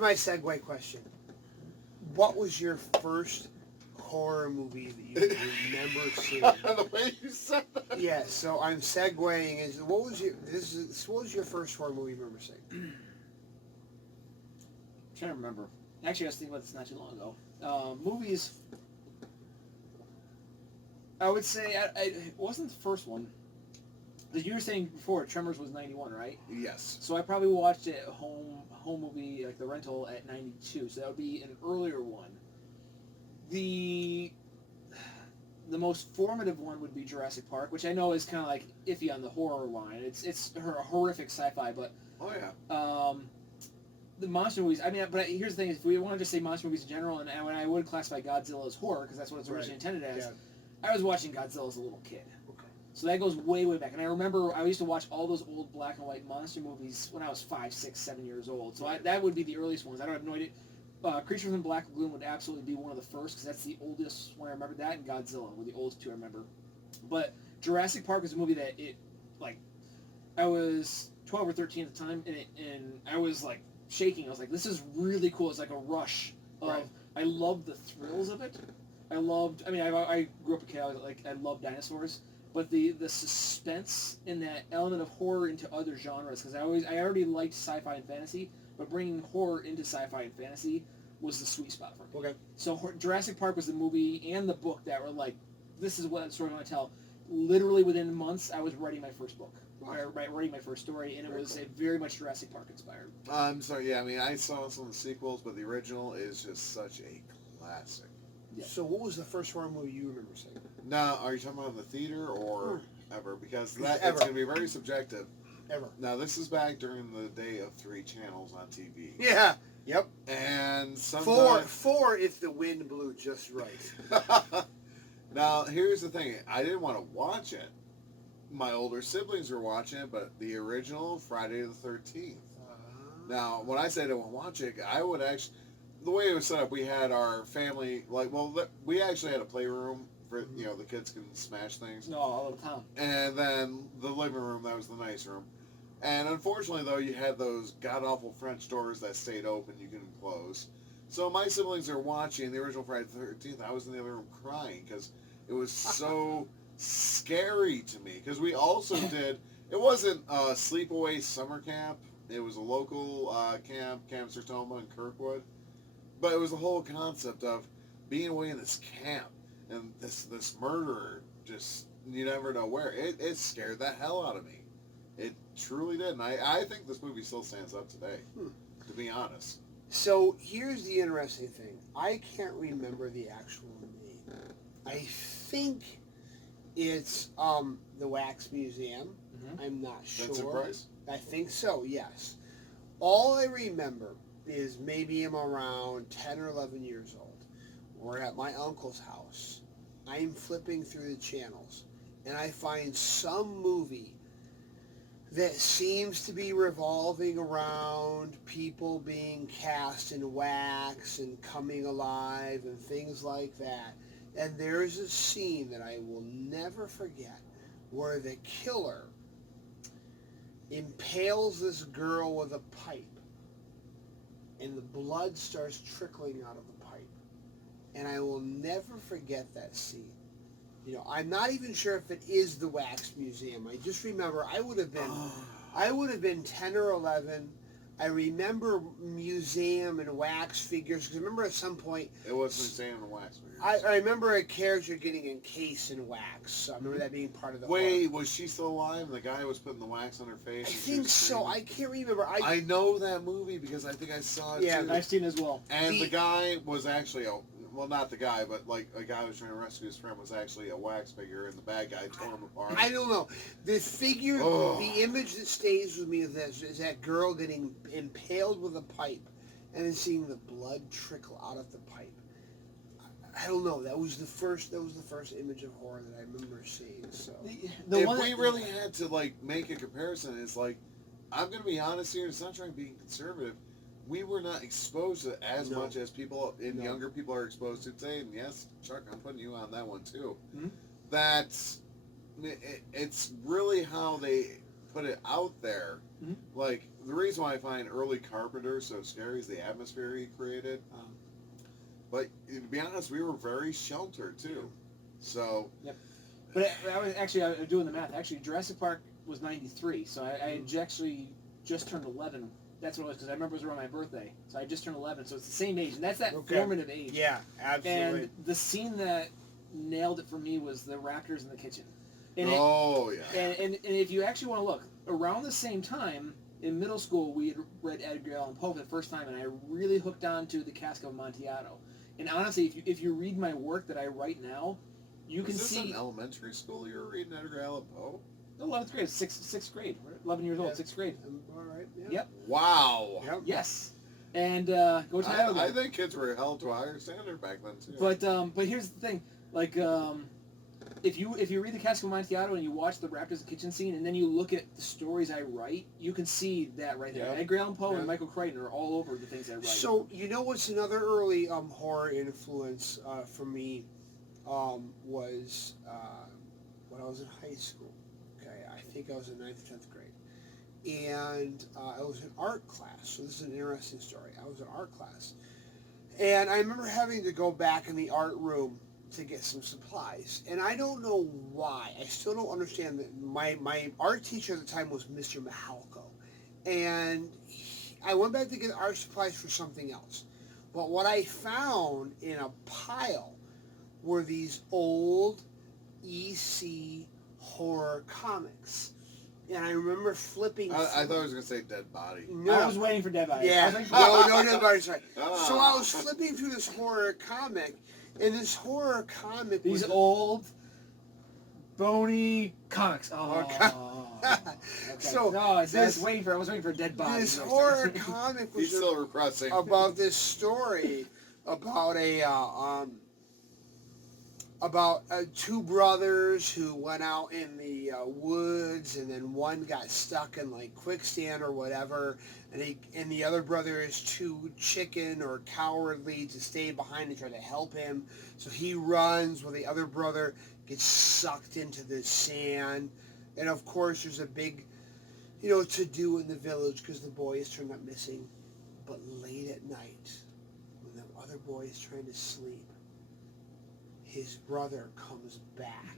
my segue question. What was your first horror movie that you remember seeing? The way you said that. Yeah, so I'm segueing. What was your first horror movie you remember seeing? I'm trying to remember. Actually, I was thinking about this not too long ago. Movies. I would say it wasn't the first one. Because you were saying before, Tremors was 91, right? Yes. So I probably watched it at home movie, like the rental, at 92. So that would be an earlier one. The most formative one would be Jurassic Park, which I know is kind of like iffy on the horror line. It's a horrific sci-fi, but Oh yeah. the monster movies. I mean, but here's the thing: if we want to just say monster movies in general, and when I would classify Godzilla as horror because that's what it's originally intended as, I was watching Godzilla as a little kid. Okay. So that goes way, way back. And I remember I used to watch all those old black and white monster movies when I was 5, 6, 7 years old. So that would be the earliest ones. I don't have no idea. Creature from the Black Lagoon would absolutely be one of the first because that's the oldest one I remember. That and Godzilla were the oldest two I remember. But Jurassic Park was a movie that I was 12 or 13 at the time, and I was like shaking. I was like, this is really cool. It's like a rush of, I loved the thrills of it. I grew up a kid. I loved dinosaurs. But the suspense and that element of horror into other genres, because I already liked sci-fi and fantasy, but bringing horror into sci-fi and fantasy was the sweet spot for me. Okay. So Jurassic Park was the movie and the book that were like, this is what story I want to tell. Literally within months, I was writing my first book, writing my first story, and it was very much Jurassic Park inspired. I'm sorry. Yeah, I mean, I saw some of the sequels, but the original is just such a classic. Yeah. So what was the first horror movie you remember seeing? Now, are you talking about in the theater or ever? Because it's Ever. going to be very subjective. Ever. Now, this is back during the day of 3 channels on TV. Yeah. Yep. And sometimes... Four if the wind blew just right. Now, here's the thing. I didn't want to watch it. My older siblings were watching it, but the original, Friday the 13th. Now, when I said I didn't want to watch it, I would actually... The way it was set up, we had our family... we actually had a playroom for, the kids can smash things. No, all the time. And then the living room, that was the nice room. And unfortunately, though, you had those god-awful French doors that stayed open, you couldn't close. So my siblings are watching the original Friday the 13th. I was in the other room crying because it was so scary to me. Because we also did, it wasn't a sleepaway summer camp. It was a local camp, Camp Sertoma in Kirkwood. But it was the whole concept of being away in this camp and this murderer just, you never know where. It scared the hell out of me. It truly did. And I think this movie still stands up today, to be honest. So here's the interesting thing. I can't remember the actual name. I think it's the Wax Museum. Mm-hmm. I'm not sure. Vincent Price? I think so, yes. All I remember is maybe I'm around 10 or 11 years old. We're at my uncle's house. I'm flipping through the channels, and I find some movie that seems to be revolving around people being cast in wax and coming alive and things like that. And there's a scene that I will never forget where the killer impales this girl with a pipe and the blood starts trickling out of the pipe. And I will never forget that scene. I'm not even sure if it is the Wax Museum. I just remember I would have been 10 or 11. I remember museum and wax figures because I remember at some point it was museum and wax figures. I remember a character getting encased in wax. So I remember that being part of the Wait, horror. was she still alive? The guy was putting the wax on her face? I think so. I can't remember. I know that movie because I think I saw it too. I've seen it as well. And the guy was actually not the guy, but like a guy who was trying to rescue his friend was actually a wax figure, and the bad guy tore him apart. I don't know. The figure, the image that stays with me is that girl getting impaled with a pipe, and then seeing the blood trickle out of the pipe. I don't know. That was the first image of horror that I remember seeing. So if we really had to make a comparison, it's like, I'm going to be honest here. It's not trying to be conservative. We were not exposed to as much as younger people are exposed to today. And yes, Chuck, I'm putting you on that one too. Mm-hmm. It's really how they put it out there. Mhm. Like, the reason why I find early Carpenter so scary is the atmosphere he created. But to be honest, we were very sheltered too. So. Yep. But I was doing the math. Actually, Jurassic Park was 93, so I had actually just turned 11. That's what it was, because I remember it was around my birthday. So I just turned 11, so it's the same age, and that's that formative age. Yeah, absolutely. And the scene that nailed it for me was the raptors in the kitchen. And Yeah. And if you actually want to look, around the same time, in middle school, we had read Edgar Allan Poe for the first time, and I really hooked on to The Cask of Amontillado. And honestly, if you read my work that I write now, you can see. In elementary school you were reading Edgar Allan Poe? 11th grade, sixth grade. We're 11 years old, 6th grade. All right. Yeah. Yep. Wow. Yep. Yes. And go to I think kids were held to a higher standard back then too. But here's the thing, like if you read The Cask of Amontillado and you watch the Raptors in the kitchen scene, and then you look at the stories I write, you can see that right there. Yeah. Edgar Allan Poe Yeah. and Michael Crichton are all over the things I write. So you know what's another early horror influence for me was when I was in high school. Okay, I think I was in 9th, 10th grade, and I was in art class. So this is an interesting story. I was in art class, and I remember having to go back in the art room to get some supplies, and I don't know why. I still don't understand that. My art teacher at the time was Mr. Mahalko, and I went back to get art supplies for something else. But what I found in a pile were these old EC horror comics. And I remember flipping. I thought I was going to say Dead Body. No. I was waiting for Dead Body. Yeah. No, Body, sorry. Ah. So I was flipping through this horror comic, and this horror comic These was old, bony comics. Oh. Okay. Okay. So, no, I was this- waiting for Dead Body. this horror comic He's was still repressing. about this story about two brothers who went out in the woods, and then one got stuck in like quicksand or whatever, and the other brother is too chicken or cowardly to stay behind and try to help him, so he runs while the other brother gets sucked into the sand. And of course there's a big to-do in the village because the boy is turned up missing. But late at night, when the other boy is trying to sleep, his brother comes back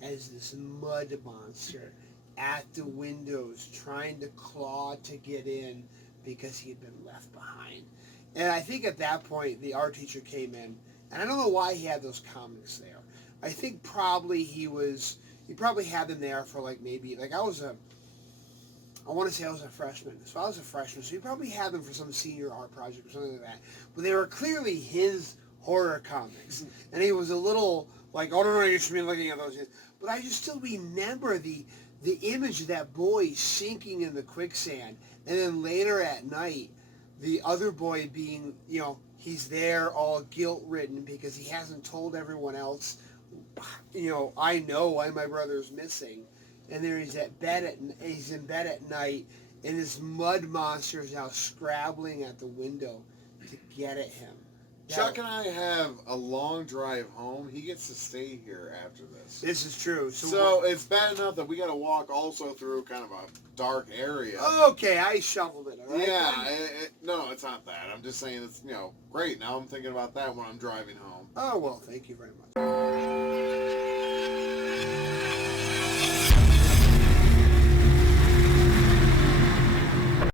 as this mud monster at the windows trying to claw to get in because he had been left behind. And I think at that point the art teacher came in, and I don't know why he had those comics there. I think probably he probably had them there for I want to say I was a freshman. So I was a freshman, so he probably had them for some senior art project or something like that. But they were clearly his horror comics. And he was a little like, oh no, you should be looking at those. But I just still remember the image of that boy sinking in the quicksand. And then later at night, the other boy being, he's there all guilt-ridden because he hasn't told everyone else, I know why my brother's missing. And there he's he's in bed at night, and this mud monster is now scrabbling at the window to get at him. Chuck and I have a long drive home. He gets to stay here after this. This is true. So it's bad enough that we got to walk also through kind of a dark area. Okay, I shoveled it. All right? Yeah, no, it's not that. I'm just saying it's, great. Now I'm thinking about that when I'm driving home. Oh, well, thank you very much.